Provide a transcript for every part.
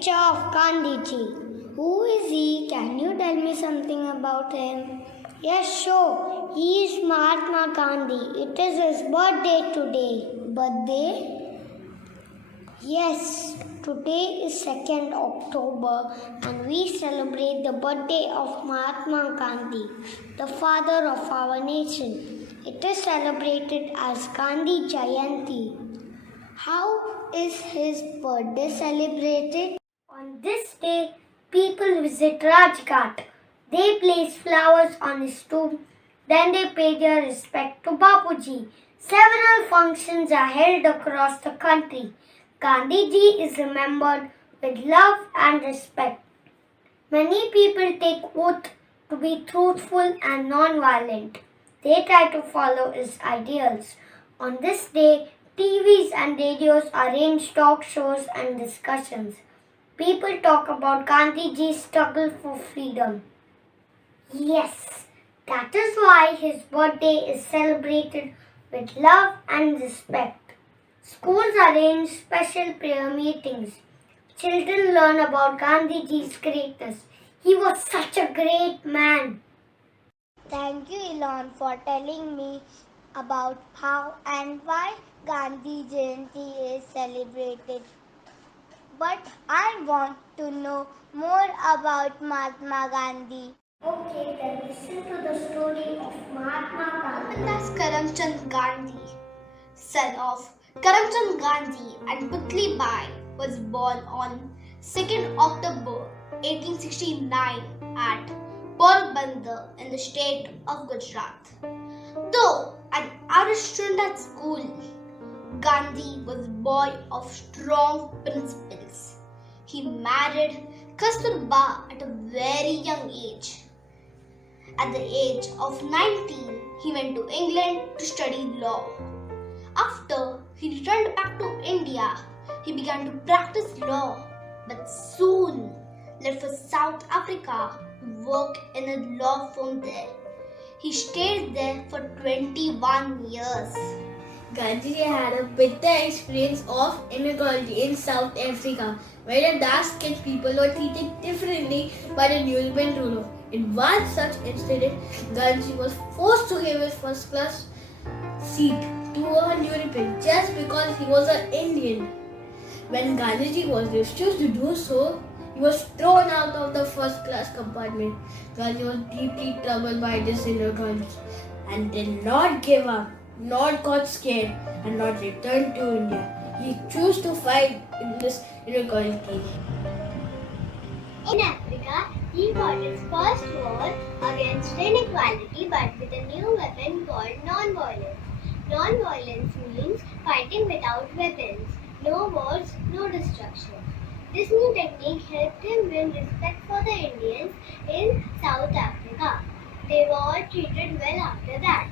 picture of Gandhiji. Who is he? Can you tell me something about him? Yes, sure. He is Mahatma Gandhi. It is his birthday today. Birthday? Yes, today is 2nd October and we celebrate the birthday of Mahatma Gandhi, the father of our nation. It is celebrated as Gandhi Jayanti. How is his birthday celebrated? On this day, people visit Rajghat. They place flowers on his tomb. Then they pay their respect to Bapuji. Several functions are held across the country. Gandhiji is remembered with love and respect. Many people take oath to be truthful and non-violent. They try to follow his ideals. On this day, TVs and radios arrange talk shows and discussions. People talk about Gandhiji's struggle for freedom. Yes, that is why his birthday is celebrated with love and respect. Schools arrange special prayer meetings. Children learn about Gandhiji's greatness. He was such a great man. Thank you, Elon, for telling me about how and why Gandhi Jayanti is celebrated. But I want to know more about Mahatma Gandhi. Okay, then listen to the story of Mahatma Gandhi. Mohandas Karamchand Gandhi, son of Karamchand Gandhi and Putli Bai, was born on 2nd October 1869 at Porbandar in the state of Gujarat. Though an average student at school, Gandhi was a boy of strong principles. He married Kasturba at a very young age. At the age of 19, he went to England to study law. After he returned back to India, he began to practice law, but soon left for South Africa to work in a law firm there. He stayed there for 21 years. Gandhiji had a bitter experience of inequality in South Africa, where the dark-skinned people were treated differently by the newsman ruler. In one such incident, Gandhiji was forced to give his first-class seat to a European just because he was an Indian. When Gandhiji was refused to do so, he was thrown out of the first-class compartment. Gandhi was deeply troubled by this inequality and did not give up, not got scared, and not returned to India. He chose to fight in this inequality. In Africa, he fought his first war against inequality but with a new weapon called non-violence. Non-violence means fighting without weapons. No wars, no destruction. This new technique helped him win respect for the Indians in South Africa. They were all treated well after that.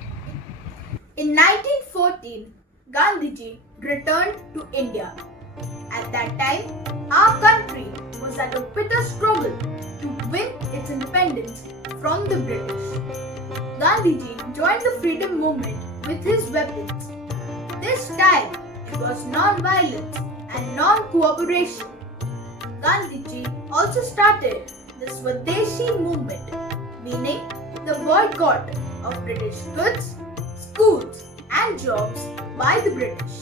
In 1914, Gandhiji returned to India. At that time, our country was at a bitter struggle to win its independence from the British. Gandhiji joined the freedom movement with his weapons. This time, it was non-violence and non-cooperation. Gandhiji also started the Swadeshi movement, meaning the boycott of British goods, schools and jobs by the British.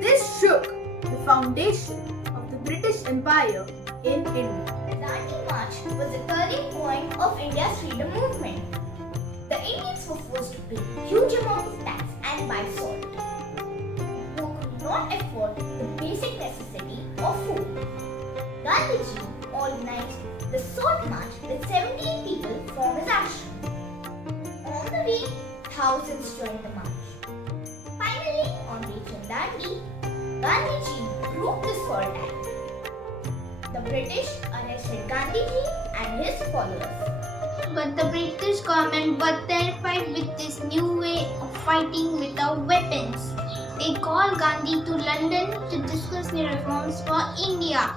This shook the foundation of the British Empire in India. The Dandi March was a turning point of India's freedom movement. The Indians were forced to pay huge amounts of tax and buy salt, who could not afford the basic necessity of food. Gandhiji organized the Salt March with 17 people from his ashram. On the way, thousands joined the march. Finally, on reaching Dandi, Gandhiji broke the Salt Act. The British arrested Gandhiji and his followers. But the British government were terrified with this new way of fighting without weapons. They called Gandhi to London to discuss the reforms for India.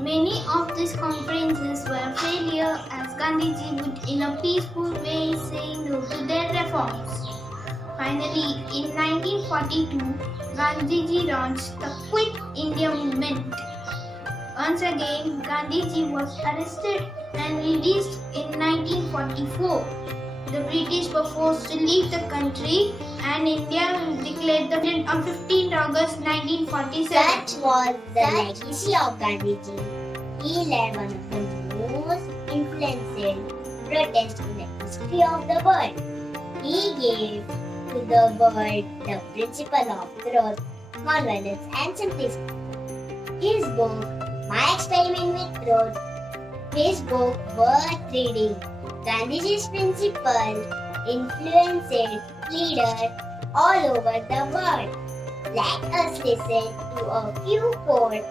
Many of these conferences were a failure as Gandhiji would in a peaceful way say no to their reforms. Finally, in 1942, Gandhiji launched the Quit India movement, Once again, Gandhiji was arrested and released in 1944. The British were forced to leave the country and India declared the independence on 15th August 1947. Such was the legacy of Gandhiji. He led one of the most influential protests in the history of the world. He gave to the world the principle of truth, nonviolence, and simplicity. His book, My Experiment with Truth, his book worth reading. Gandhiji's principle influenced leaders all over the world. Let us listen to a few quotes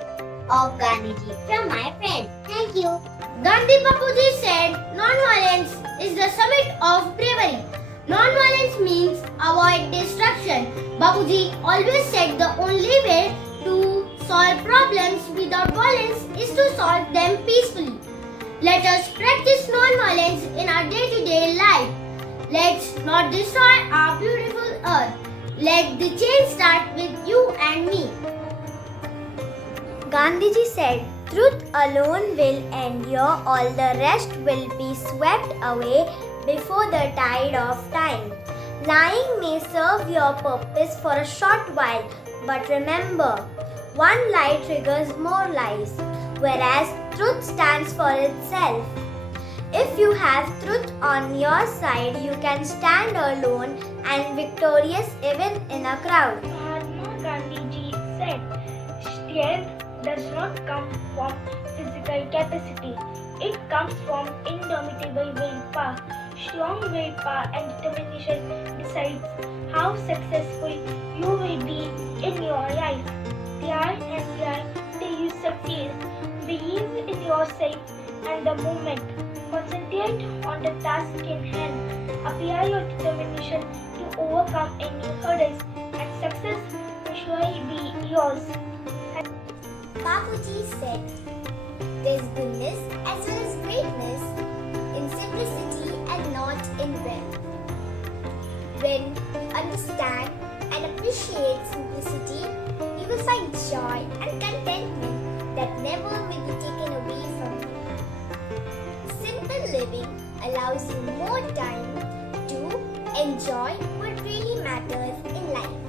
of Gandhiji from my friend. Thank you. Gandhi Bapuji said, "Non-violence is the summit of bravery. Non-violence means avoid destruction." Bapuji always said the only way to solve problems without violence is to solve them peacefully. Let us practice non-violence in our day-to-day life. Let's not destroy our beautiful earth. Let the change start with you and me. Gandhiji said, "Truth alone will endure, all the rest will be swept away before the tide of time. Lying may serve your purpose for a short while, but remember, one lie triggers more lies, whereas truth stands for itself. If you have truth on your side, you can stand alone and victorious even in a crowd." Mahatma Gandhiji said, "Strength does not come from physical capacity. It comes from indomitable willpower. Strong willpower and determination decides how successful you will be in your life. Try and try till you succeed. Believe in yourself and the moment. Concentrate on the task in hand. Apply your determination to overcome any hurdles, and success will surely be yours." Bapuji said, "There's goodness as well as greatness in simplicity and not in wealth. When you understand and appreciate simplicity, you will find joy and contentment that never will be taken away from you. Simple living allows you more time to enjoy what really matters in life."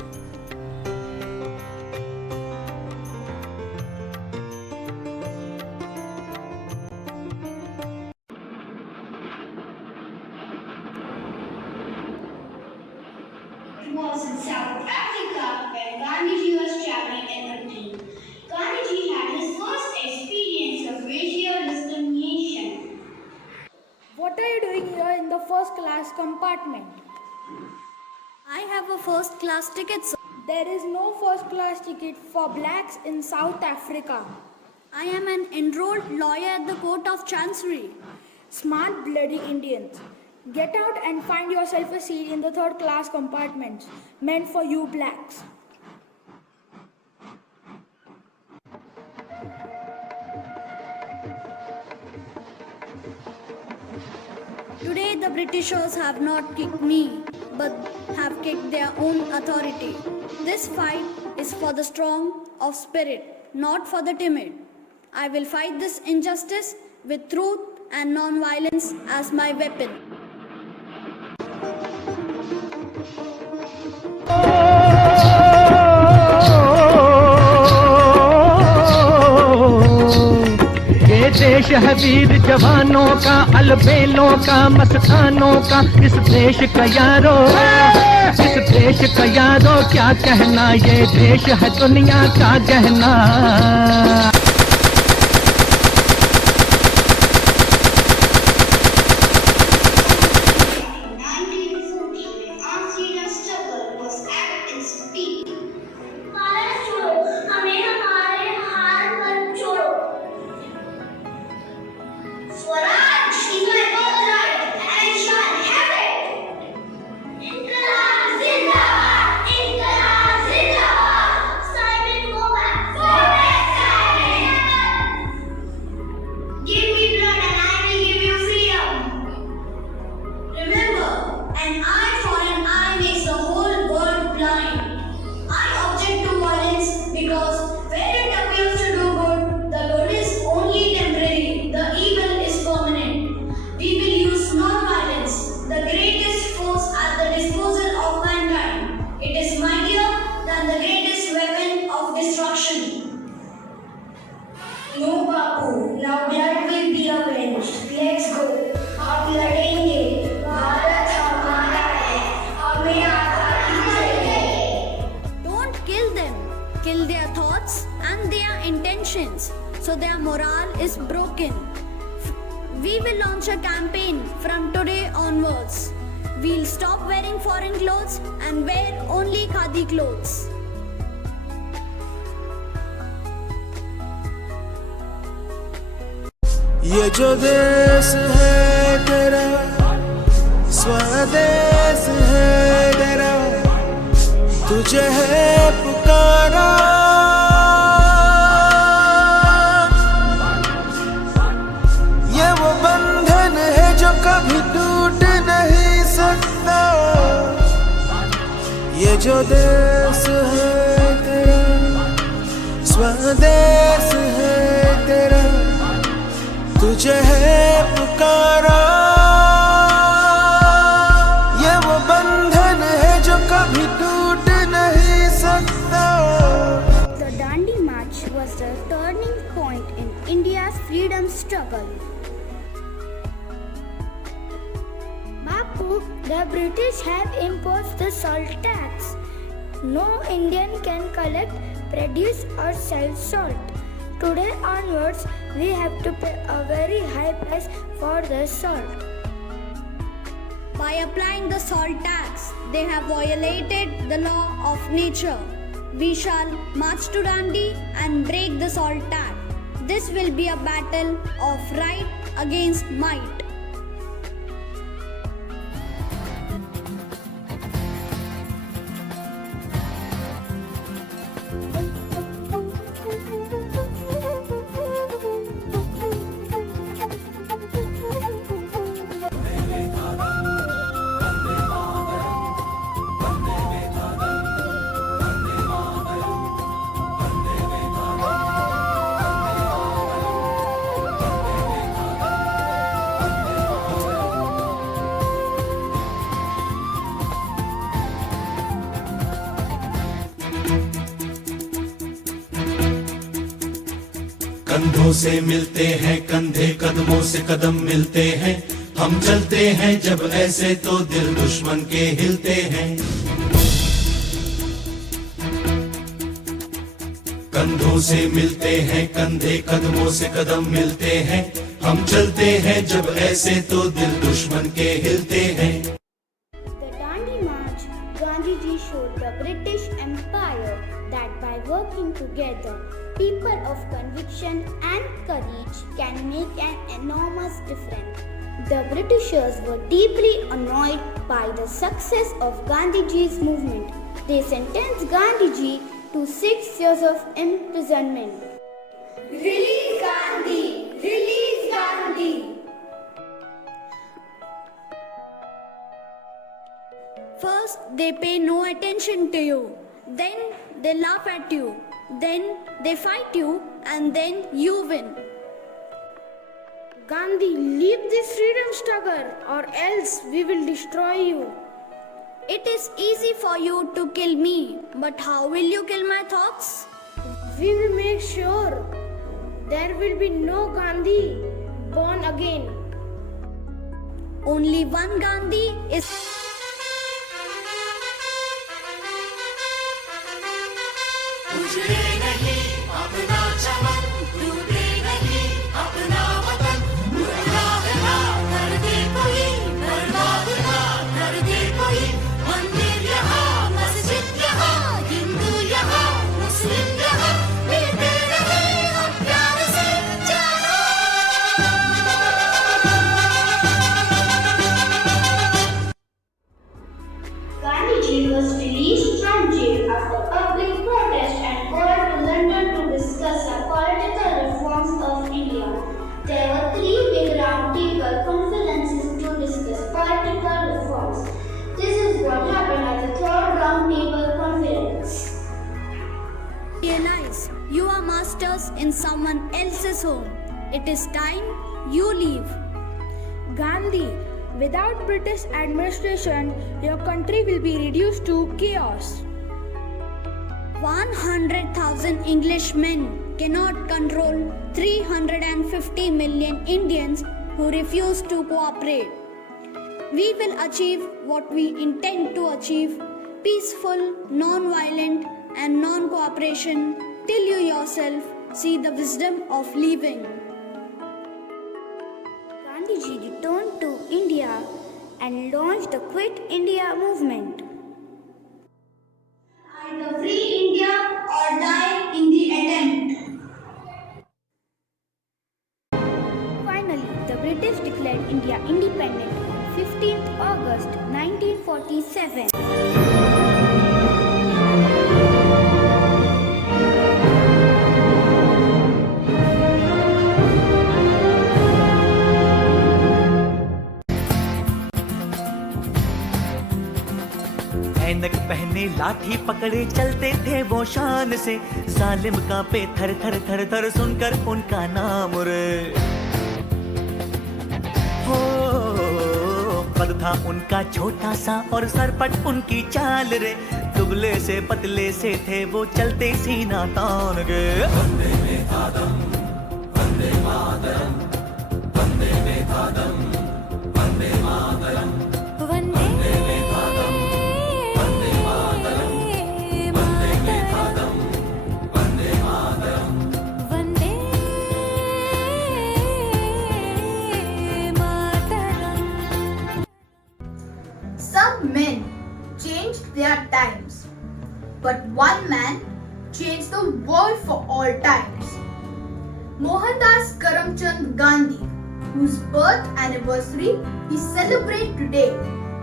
Was in South Africa when Gandhiji was traveling in a train. Gandhiji had his first experience of racial discrimination. What are you doing here in the first class compartment? I have a first class ticket, sir. There is no first class ticket for blacks in South Africa. I am an enrolled lawyer at the Court of Chancery. Smart bloody Indians. Get out and find yourself a seat in the third class compartments meant for you blacks. Today the Britishers have not kicked me, but have kicked their own authority. This fight is for the strong of spirit, not for the timid. I will fight this injustice with truth and non-violence as my weapon. ये देश है वीर जवानों का, अलबेलों का, मस्तानों का। इस देश का यारो, इस देश का यारो क्या कहना, ये देश है दुनिया का गहना। so their morale is broken. We will launch a campaign from today onwards. We'll stop wearing foreign clothes and wear only khadi clothes. ये जो देश है तेरा, स्वदेश है तेरा, तुझे है पुकारा। ये वो बंधन है जो कभी टूट नहीं सकता। ये जो देश है तेरा, स्वदेश है तेरा, तुझे है पुकारा। ये वो बंधन है जो कभी टूट नहीं सकता। The Dandi March was the turning point in India's freedom struggle. Bapu, the British have imposed the salt tax. No Indian can collect, produce or sell salt. Today onwards, we have to pay a very high price for the salt. By applying the salt tax, they have violated the law of nature. We shall march to Dandi and break the salt tax. This will be a battle of right against might. कंधों से मिलते हैं कंधे, कदमों से कदम मिलते हैं। हम चलते हैं जब ऐसे तो दिल दुश्मन के हिलते हैं। कंधों से मिलते हैं कंधे, कदमों से कदम मिलते हैं। हम चलते हैं जब ऐसे तो दिल दुश्मन के हिलते हैं। The Dandi March, Gandhiji showed the British Empire that by working together, people of conviction and courage can make an enormous difference. The Britishers were deeply annoyed by the success of Gandhiji's movement. They sentenced Gandhiji to 6 years of imprisonment. Release Gandhi! Release Gandhi! First, they pay no attention to you. Then they laugh at you. Then they fight you, and then you win. Gandhi, leave this freedom struggle or else we will destroy you. It is easy for you to kill me, but how will you kill my thoughts? We will make sure there will be no Gandhi born again. Only one Gandhi is. उजड़े नहीं अपना चमन, डूबे नहीं अपना वतन। गुमराह ना कर दे कोई, बर्बाद ना कर दे कोई। मंदिर यहाँ, मस्जिद यहाँ, हिंदू यहाँ, मुस्लिम यहाँ, मिलते रहे हम प्यार से जानो। Gandhiji was released from jail after public protest and called to London to discuss the political reforms of India. There were 3 big round-table conferences to discuss political reforms. This is what happened at the 3rd round-table conference. Realize you are masters in someone else's home. It is time you leave. Gandhi, without British administration, your country will be reduced to chaos. 100,000 Englishmen cannot control 350 million Indians who refuse to cooperate. We will achieve what we intend to achieve: peaceful, non-violent and non-cooperation till you yourself see the wisdom of living. Gandhiji returned to India and launched the Quit India movement. Either free India or die in the attempt. Finally, the British declared India independent on 15th August 1947. ऐनक पहने लाठी पकड़े चलते थे वो शान से, जालिम कांपे थर थर थर थर सुनकर उनका नाम रे। हो कद था उनका छोटा सा और सरपट उनकी चाल रे, दुबले से पतले से थे वो चलते सीना तान गे। Vande Mataram, Vande Mataram, Vande Mataram, Vande Mataram, Vande Mataram, Vande Mataram, Vande Mataram, Vande Mataram, Vande Mataram. Some men changed their times, but one man changed the world for all times. Mohandas Karamchand Gandhi, whose birth anniversary we celebrate today,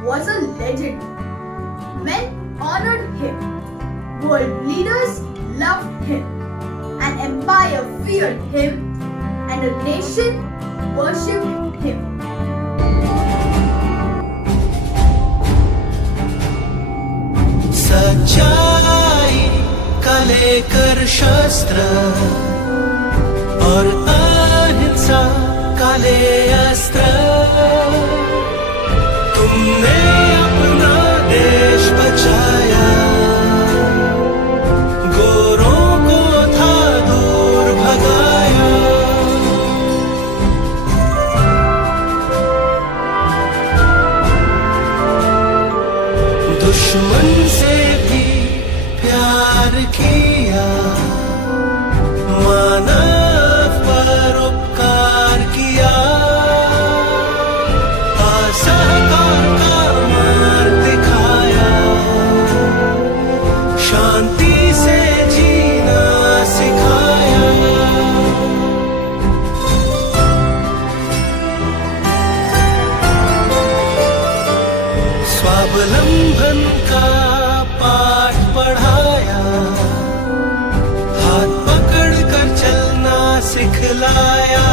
was a legend. Men honored him, world leaders loved him, an empire feared him, and a nation worshipped him. सच्चाई का लेकर शस्त्र और अहिंसा का ले अस्त्र, तुमने अपना देश बचाया, गोरों को था दूर भगाया। दुश्मन से भी प्यार किया, मानव पर उपकार किया, असहकार का मार्ग दिखाया, शांति से जीना सिखाया। स्वावलंबन का पाठ पढ़ाया, हाथ पकड़ कर चलना सिखलाया।